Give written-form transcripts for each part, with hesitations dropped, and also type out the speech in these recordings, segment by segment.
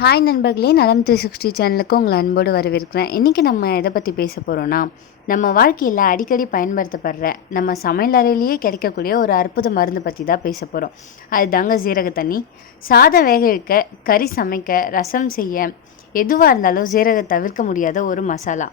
Hi நண்பர்களே, நலம் 360 சேனலுக்கு உங்களை அன்போடு வரவேற்கிறேன். இன்றைக்கி நம்ம எதை பற்றி பேச போகிறோன்னா, நம்ம வாழ்க்கையில் அடிக்கடி பயன்படுத்தப்படுற நம்ம சமையலறையிலேயே கிடைக்கக்கூடிய ஒரு அற்புத மருந்து பற்றி தான் பேச போகிறோம். அதுதாங்க சீரக தண்ணி. சாதம் வேக வைக்க, கறி சமைக்க, ரசம் செய்ய, எதுவாக இருந்தாலும் சீரகம் தவிர்க்க முடியாத ஒரு மசாலா.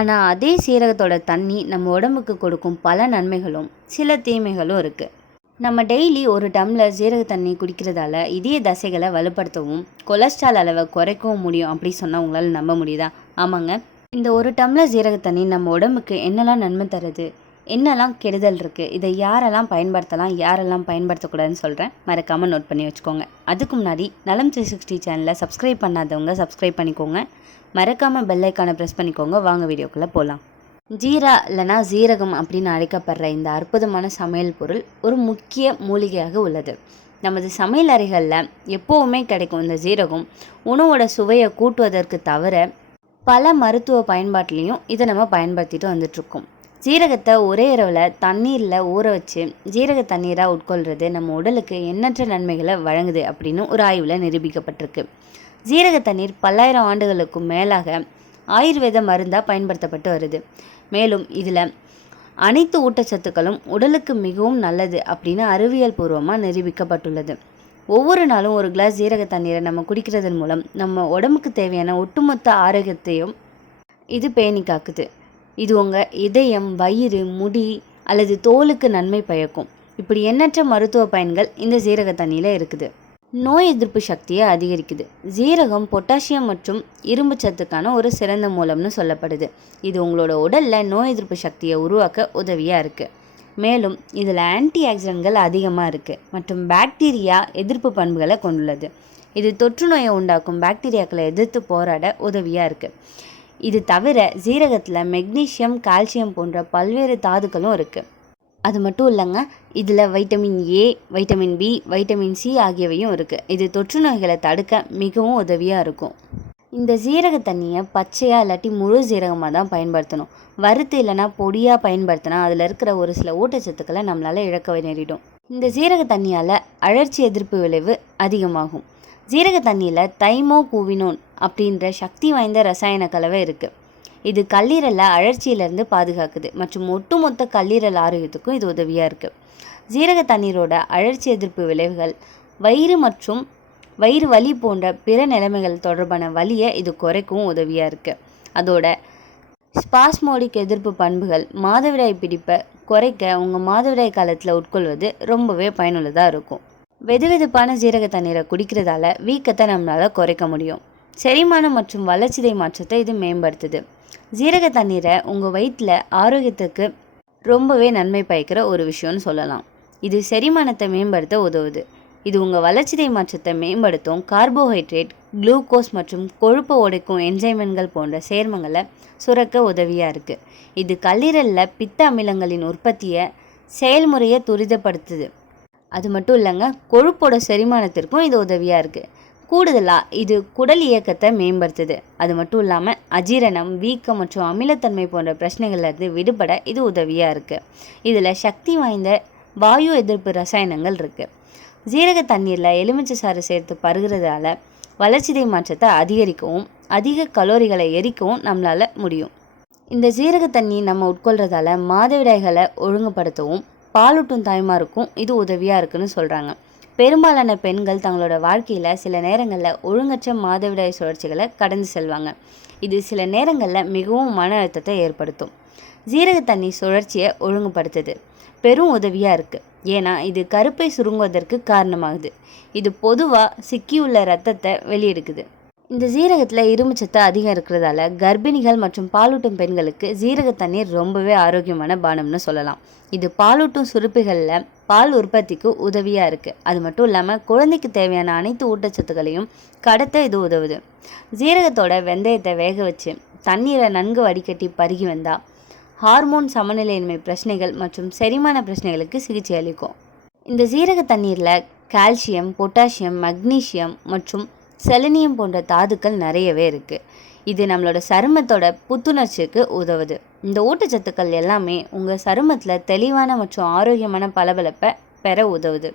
ஆனால் அதே சீரகத்தோட தண்ணி நம்ம உடம்புக்கு கொடுக்கும் பல நன்மைகளும் சில தீமைகளும் இருக்குது. நம்ம டெய்லி ஒரு டம்ளர் சீரக தண்ணி குடிக்கிறதால இதய தசைகளை வலுப்படுத்தவும் கொலஸ்ட்ரால் அளவை குறைக்கவும் முடியும் அப்படி சொன்னால் உங்களால் நம்ப முடியுதா? ஆமாங்க, இந்த ஒரு டம்ளர் சீரக தண்ணி நம்ம உடம்புக்கு என்னெல்லாம் நன்மை தருது, என்னெல்லாம் கெடுதல் இருக்குது, இதை யாரெல்லாம் பயன்படுத்தலாம், யாரெல்லாம் பயன்படுத்தக்கூடாதுன்னு சொல்கிறேன். மறக்காமல் நோட் பண்ணி வச்சுக்கோங்க. அதுக்கு முன்னாடி நலம் 360 சேனலை சப்ஸ்கிரைப் பண்ணாதவங்க சப்ஸ்கிரைப் பண்ணிக்கோங்க. மறக்காமல் பெல் ஐக்கானை ப்ரெஸ் பண்ணிக்கோங்க. வாங்க வீடியோக்குள்ளே போகலாம். ஜீரா இல்லைனா சீரகம் அப்படின்னு அழைக்கப்படுற இந்த அற்புதமான சமையல் பொருள் ஒரு முக்கிய மூலிகையாக உள்ளது. நமது சமையல் அறைகளில் எப்போவுமே கிடைக்கும் இந்த ஜீரகம் உணவோட சுவையை கூட்டுவதற்கு தவிர பல மருத்துவ பயன்பாட்டிலையும் இதை நம்ம பயன்படுத்திட்டு வந்துட்ருக்கோம். ஜீரகத்தை ஒரே இரவில் தண்ணீரில் ஊற வச்சு ஜீரக தண்ணீராக உட்கொள்கிறது நம்ம உடலுக்கு எண்ணற்ற நன்மைகளை வழங்குது அப்படின்னு ஒரு ஆய்வில் நிரூபிக்கப்பட்டிருக்கு. ஜீரக தண்ணீர் பல்லாயிரம் ஆண்டுகளுக்கும் மேலாக ஆயுர்வேத மருந்தாக பயன்படுத்தப்பட்டு வருது. மேலும் இதில் அனைத்து ஊட்டச்சத்துக்களும் உடலுக்கு மிகவும் நல்லது அப்படின்னு அறிவியல் பூர்வமாக நிரூபிக்கப்பட்டுள்ளது. ஒவ்வொரு நாளும் ஒரு கிளாஸ் ஜீரக தண்ணீரை நம்ம குடிக்கிறதன் மூலம் நம்ம உடம்புக்கு தேவையான ஒட்டுமொத்த ஆரோக்கியத்தையும் இது பேணி காக்குது. இது உங்கள் இதயம், வயிறு, முடி அல்லது தோலுக்கு நன்மை பயக்கும். இப்படி எண்ணற்ற மருத்துவ பயன்கள் இந்த ஜீரக தண்ணியில் இருக்குது. நோய் எதிர்ப்பு சக்தியை அதிகரிக்குது. ஜீரகம் பொட்டாசியம் மற்றும் இரும்பு சத்துக்கான ஒரு சிறந்த மூலம்னு சொல்லப்படுது. இது உங்களோட உடலில் நோய் எதிர்ப்பு சக்தியை உருவாக்க உதவியாக இருக்குது. மேலும் இதில் ஆன்டி ஆக்சிடென்ட்கள் அதிகமாக இருக்குது மற்றும் பாக்டீரியா எதிர்ப்பு பண்புகளை கொண்டுள்ளது. இது தொற்று நோயை உண்டாக்கும் பாக்டீரியாக்களை எதிர்த்து போராட உதவியாக இருக்குது. இது தவிர ஜீரகத்தில் மெக்னீசியம், கால்சியம் போன்ற பல்வேறு தாதுக்களும் இருக்குது. அது மட்டும் இல்லைங்க, இதில் vitamin A, vitamin B, vitamin C ஆகியவையும் இருக்குது. இது தொற்று நோய்களை தடுக்க மிகவும் உதவியாக இருக்கும். இந்த ஜீரக தண்ணியை பச்சையாக இல்லாட்டி முழு ஜீரகமாக தான் பயன்படுத்தணும். வறுத்து இல்லைனா பொடியாக பயன்படுத்தினா அதில் இருக்கிற ஒரு சில ஊட்டச்சத்துக்களை நம்மளால் இழக்க நேரிடும். இந்த ஜீரக தண்ணியால் அழற்சி எதிர்ப்பு விளைவு அதிகமாகும். ஜீரக தண்ணியில் தைமோகூவினோன் அப்படின்ற சக்தி வாய்ந்த ரசாயன கலவை இருக்குது. இது கல்லீரலை அழற்சியிலேருந்து பாதுகாக்குது மற்றும் ஒட்டுமொத்த கல்லீரல் ஆரோக்கியத்துக்கும் இது உதவியாக இருக்குது. ஜீரக தண்ணீரோட அழற்சி எதிர்ப்பு விளைவுகள் வயிறு மற்றும் வயிறு வலி போன்ற பிற நிலைமைகள் தொடர்பான வலியை இது குறைக்கவும் உதவியாக இருக்குது. அதோட ஸ்பாஸ்மோடிக் எதிர்ப்பு பண்புகள் மாதவிடாய் பிடிப்பை குறைக்க உங்கள் மாதவிடாய் காலத்தில் உட்கொள்வது ரொம்பவே பயனுள்ளதாக இருக்கும். வெதுவெதுப்பான ஜீரக தண்ணீரை குடிக்கிறதால வீக்கத்தை நம்மளால் குறைக்க முடியும். செரிமானம் மற்றும் வளர்ச்சிதை மாற்றத்தை இது மேம்படுத்துது. ஜீரக தண்ணீரை உங்கள் வயிற்றில் ஆரோக்கியத்துக்கு ரொம்பவே நன்மை பயக்கிற ஒரு விஷயம்னு சொல்லலாம். இது செரிமானத்தை மேம்படுத்த உதவுது. இது உங்கள் வளர்ச்சிதை மாற்றத்தை மேம்படுத்தும். கார்போஹைட்ரேட், குளுக்கோஸ் மற்றும் கொழுப்பை உடைக்கும் என்சைம்கள் போன்ற சேர்மங்களை சுரக்க உதவியாக இருக்குது. இது கல்லீரலில் பித்த அமிலங்களின் உற்பத்தியை செயல்முறையை துரிதப்படுத்துது. அது மட்டும் இல்லைங்க, கொழுப்போட செரிமானத்திற்கும் இது உதவியாக இருக்குது. கூடுதலாக இது குடல் இயக்கத்தை மேம்படுத்துது. அது மட்டும் இல்லாமல் அஜீரணம், வீக்கம் மற்றும் அமிலத்தன்மை போன்ற பிரச்சனைகள்லேருந்து விடுபட இது உதவியாக இருக்குது. இதில் சக்தி வாய்ந்த வாயு எதிர்ப்பு ரசாயனங்கள் இருக்குது. ஜீரக தண்ணீரில் எலுமிச்சை சாறு சேர்த்து பருகிறதால வளர்ச்சிதை மாற்றத்தை அதிகரிக்கவும் அதிக கலோரிகளை எரிக்கவும் நம்மளால் முடியும். இந்த ஜீரக தண்ணி நம்ம உட்கொள்கிறதால மாதவிடாய்களை ஒழுங்குபடுத்தவும் பாலூட்டும் தாய்மாருக்கும் இது உதவியாக இருக்குன்னு சொல்கிறாங்க. பெரும்பாலான பெண்கள் தங்களோட வாழ்க்கையில் சில நேரங்களில் ஒழுங்கற்ற மாதவிடாய் சுழற்சிகளை கடந்து செல்வாங்க. இது சில நேரங்களில் மிகவும் மன அழுத்தத்தை ஏற்படுத்தும். ஜீரக தண்ணி சுழற்சியை ஒழுங்குபடுத்துது, பெரும் உதவியாக இருக்குது. ஏன்னா இது கருப்பை சுருங்குவதற்கு காரணமாகுது. இது பொதுவாக சிக்கியுள்ள இரத்தத்தை வெளியெடுக்குது. இந்த ஜீரகத்தில் இரும்புச்சத்து அதிகம் இருக்கிறதால கர்ப்பிணிகள் மற்றும் பாலூட்டும் பெண்களுக்கு ஜீரக தண்ணீர் ரொம்பவே ஆரோக்கியமான பானம்னு சொல்லலாம். இது பாலூட்டும் சுரப்பிகளில் பால் உற்பத்திக்கு உதவியாக இருக்குது. அது மட்டும் இல்லாமல் குழந்தைக்கு தேவையான அனைத்து ஊட்டச்சத்துக்களையும் கடத்த இது உதவுது. ஜீரகத்தோட வெந்தயத்தை வேக வச்சு தண்ணீரை நன்கு வடிகட்டி பருகி வந்தால் ஹார்மோன் சமநிலையின்மை பிரச்சனைகள் மற்றும் செரிமான பிரச்சனைகளுக்கு சிகிச்சை அளிக்கும். இந்த ஜீரக தண்ணீரில் கால்சியம், பொட்டாசியம், மக்னீசியம் மற்றும் செலனியம் போன்ற தாதுக்கள் நிறையவே இருக்குது. இது நம்மளோட சருமத்தோட புத்துணர்ச்சிக்கு உதவுது. இந்த ஊட்டச்சத்துக்கள் எல்லாமே உங்கள் சருமத்தில் தெளிவான மற்றும் ஆரோக்கியமான பளபளப்பை பெற உதவுது.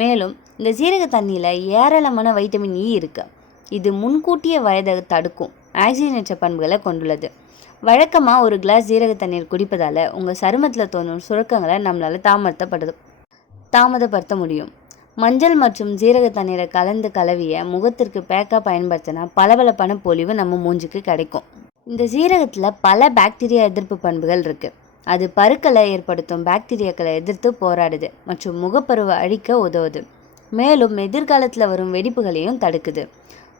மேலும் இந்த ஜீரக தண்ணியில் ஏராளமான வைட்டமின் இ இருக்குது. இது முன்கூட்டிய வயதை தடுக்கும் ஆக்சிஜனேற்ற பண்புகளை கொண்டுள்ளது. வழக்கமாக ஒரு கிளாஸ் ஜீரக தண்ணீர் குடிப்பதால் உங்கள் சருமத்தில் தோன்றும் சுருக்கங்களை நம்மளால் தாமதப்படுத்த முடியும். மஞ்சள் மற்றும் ஜீரக தண்ணீரை கலந்து கலவிய முகத்திற்கு பேக்காக பயன்படுத்தினா பளபளப்பான பொலிவு நம்ம மூஞ்சுக்கு கிடைக்கும். இந்த ஜீரகத்தில் பல பாக்டீரியா எதிர்ப்பு பண்புகள் இருக்குது. அது பருக்களை ஏற்படுத்தும் பாக்டீரியாக்களை எதிர்த்து போராடுது மற்றும் முகப்பருவை அழிக்க உதவுது. மேலும் எதிர்காலத்தில் வரும் வெடிப்புகளையும் தடுக்குது.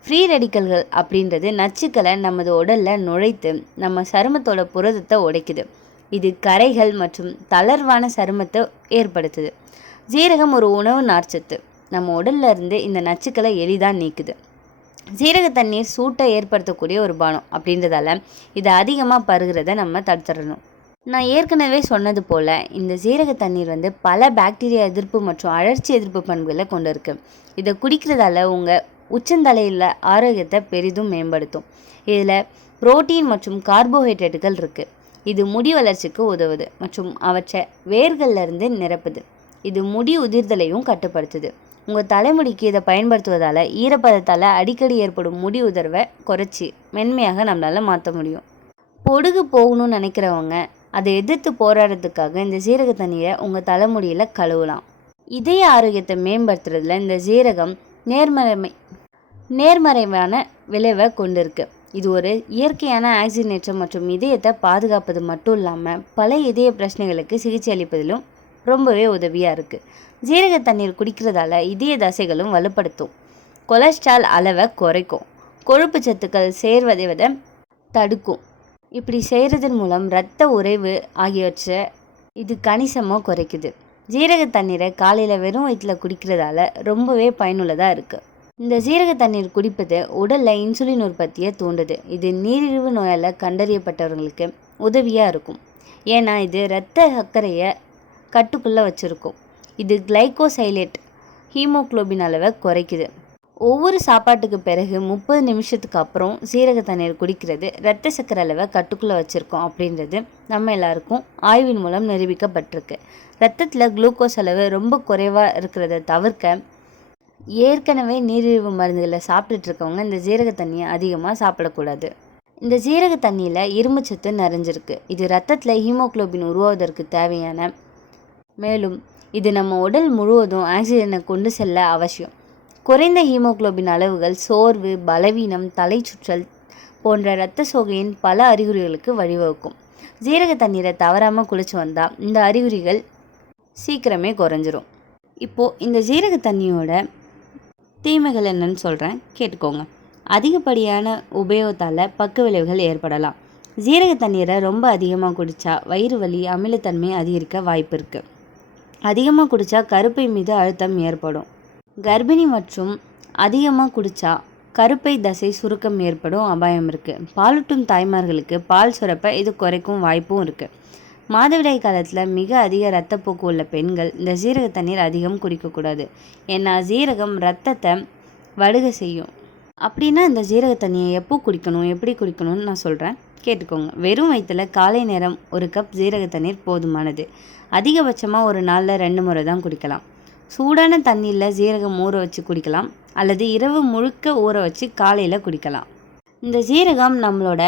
ஃப்ரீ ரெடிக்கல்கள் அப்படின்றது நச்சுக்களை நமது உடலில் நுழைத்து நம்ம சருமத்தோட புரதத்தை உடைக்குது. இது கரைகள் மற்றும் தளர்வான சருமத்தை ஏற்படுத்துது. ஜீரகம் ஒரு உணவு நார்ச்சத்து. நம்ம உடல்ல இருந்து இந்த நச்சுக்களை எளிதாக நீக்குது. ஜீரக தண்ணீர் சூட்டை ஏற்படுத்தக்கூடிய ஒரு பானம் அப்படின்றதால இதை அதிகமாக பருகிறத நம்ம தடுத்துடணும். நான் ஏற்கனவே சொன்னது போல் இந்த ஜீரக தண்ணீர் பல பாக்டீரியா எதிர்ப்பு மற்றும் அழற்சி எதிர்ப்பு பண்புகளை கொண்டு இருக்கு. இதை குடிக்கிறதால உங்கள் உச்சந்தலையில் ஆரோக்கியத்தை பெரிதும் மேம்படுத்தும். இதில் புரோட்டீன் மற்றும் கார்போஹைட்ரேட்டுகள் இருக்குது. இது முடி வளர்ச்சிக்கு உதவுது மற்றும் அவற்றை வேர்களிலிருந்து நிரப்புது. இது முடி உதிர்தலையும் கட்டுப்படுத்துது. உங்கள் தலைமுடிக்கு இதை பயன்படுத்துவதால் ஈரப்பதத்தால் அடிக்கடி ஏற்படும் முடி உதிர்வை குறைச்சி மென்மையாக நம்மளால் மாற்ற முடியும். பொடுகு போகணும்னு நினைக்கிறவங்க அதை எதிர்த்து போராடுறதுக்காக இந்த ஜீரக தண்ணீரை உங்கள் தலைமுடியில் கழுவலாம். இதய ஆரோக்கியத்தை மேம்படுத்துறதுல இந்த ஜீரகம் நேர்மறைவான விளைவை கொண்டிருக்கு. இது ஒரு இயற்கையான ஆக்சிஜனேற்றம் மற்றும் இதயத்தை பாதுகாப்பது மட்டும் இல்லாமல் பல இதய பிரச்சனைகளுக்கு சிகிச்சை அளிப்பதிலும் ரொம்பவே உதவியாக இருக்குது. ஜீரக தண்ணீர் குடிக்கிறதால இதய தசைகளும் வலுப்படுத்தும். கொலஸ்ட்ரால் அளவை குறைக்கும். கொழுப்பு சத்துக்கள் சேர்வதை தடுக்கும். இப்படி செய்கிறதன் மூலம் இரத்த உறைவு ஆகியவற்றை இது கணிசமாக குறைக்குது. ஜீரக தண்ணீரை காலையில் வெறும் வயிற்றில் குடிக்கிறதால ரொம்பவே பயனுள்ளதாக இருக்குது. இந்த ஜீரக தண்ணீர் குடிப்பது உடலில் இன்சுலின் உற்பத்தியை தூண்டுது. இது நீரிழிவு நோயால் கண்டறியப்பட்டவர்களுக்கு உதவியாக இருக்கும். ஏன்னா இது இரத்த சர்க்கரையை கட்டுக்குள்ளே வச்சுருக்கும். இது கிளைகோசைலேட் ஹீமோக்ளோபின் அளவை குறைக்குது. ஒவ்வொரு சாப்பாட்டுக்கு பிறகு 30 நிமிஷத்துக்கு அப்புறம் ஜீரக தண்ணீர் குடிக்கிறது இரத்த சர்க்கரை அளவை கட்டுக்குள்ளே வச்சுருக்கோம் அப்படின்றது நம்ம எல்லாருக்கும் ஆய்வின் மூலம் நிரூபிக்கப்பட்டிருக்கு. இரத்தத்தில் குளுக்கோஸ் அளவு ரொம்ப குறைவாக இருக்கிறத தவிர்க்க ஏற்கனவே நீரிழிவு மருந்துகளை சாப்பிட்டுட்டு இருக்கவங்க இந்த ஜீரக தண்ணியை அதிகமாக சாப்பிடக்கூடாது. இந்த ஜீரக தண்ணியில் இரும்புச்சத்து நிறைஞ்சிருக்கு. இது இரத்தத்தில் ஹீமோக்ளோபின் உருவாவதற்கு தேவையான, மேலும் இது நம்ம உடல் முழுவதும் ஆக்சிஜனை கொண்டு செல்ல அவசியம். குறைந்த ஹீமோக்ளோபின் அளவுகள் சோர்வு, பலவீனம், தலை சுற்றல் போன்ற இரத்த சோகையின் பல அறிகுறிகளுக்கு வழிவகுக்கும். ஜீரக தண்ணீரை தவறாமல் குளிச்சு வந்தால் இந்த அறிகுறிகள் சீக்கிரமே குறைஞ்சிரும். இப்போது இந்த ஜீரக தண்ணியோட தீமைகள் என்னன்னு சொல்கிறேன், கேட்டுக்கோங்க. அதிகப்படியான உபயோகத்தால் பக்க விளைவுகள் ஏற்படலாம். ஜீரக தண்ணீரை ரொம்ப அதிகமாக குடித்தா வயிறு வலி, அமிலத்தன்மை அதிகரிக்க வாய்ப்பு இருக்குது. அதிகமாக குடித்தா கருப்பை மீது அழுத்தம் ஏற்படும். கர்ப்பிணி மற்றும் அதிகமாக குடித்தா கருப்பை தசை சுருக்கம் ஏற்படும் அபாயம் இருக்குது. பாலூட்டும் தாய்மார்களுக்கு பால் சுரப்ப இது குறைக்கும் வாய்ப்பும் இருக்குது. மாதவிடாய் காலத்தில் மிக அதிக இரத்தப்போக்கு உள்ள பெண்கள் இந்த ஜீரக தண்ணீர் அதிகம் குடிக்கக்கூடாது. ஏன்னா ஜீரகம் இரத்தத்தை வடுக செய்யும். அப்படின்னா இந்த ஜீரக தண்ணியை எப்போ குடிக்கணும், எப்படி குடிக்கணும்னு நான் சொல்கிறேன், கேட்டுக்கோங்க. வெறும் வயிற்றில் காலை நேரம் 1 கப் ஜீரக தண்ணீர் போதுமானது. அதிகபட்சமாக ஒரு நாளில் 2 முறை தான் குடிக்கலாம். சூடான தண்ணியில் ஜீரகம் ஊற வச்சு குடிக்கலாம் அல்லது இரவு முழுக்க ஊற வச்சு காலையில் குடிக்கலாம். இந்த ஜீரகம் நம்மளோட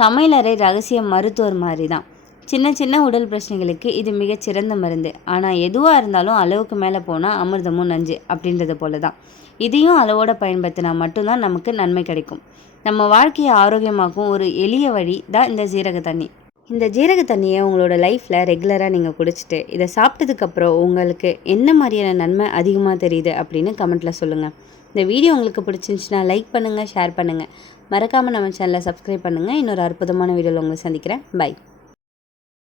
சமையலறை ரகசிய மருத்துவர் மாதிரி தான். சின்ன சின்ன உடல் பிரச்சனைகளுக்கு இது மிகச்சிறந்த மருந்து. ஆனால் எதுவாக இருந்தாலும் அளவுக்கு மேலே போனால் அமிர்தமும் நஞ்சு அப்படின்றது போல தான். இதையும் அளவோடு பயன்படுத்தினா மட்டும்தான் நமக்கு நன்மை கிடைக்கும். நம்ம வாழ்க்கையை ஆரோக்கியமாக்கும் ஒரு எளிய வழி தான் இந்த ஜீரக தண்ணி. இந்த ஜீரக தண்ணியை உங்களோட லைஃப்பில் ரெகுலராக நீங்கள் குடிச்சிட்டு இதை சாப்பிட்டதுக்கப்புறம் உங்களுக்கு என்ன மாதிரியான நன்மை அதிகமாக தெரியுது அப்படின்னு கமெண்ட்டில் சொல்லுங்கள். இந்த வீடியோ உங்களுக்கு பிடிச்சிருந்துச்சுன்னா லைக் பண்ணுங்கள், ஷேர் பண்ணுங்கள். மறக்காமல் நம்ம சேனலை சப்ஸ்கிரைப் பண்ணுங்கள். இன்னொரு அற்புதமான வீடியோவில் உங்களை சந்திக்கிறேன். பை.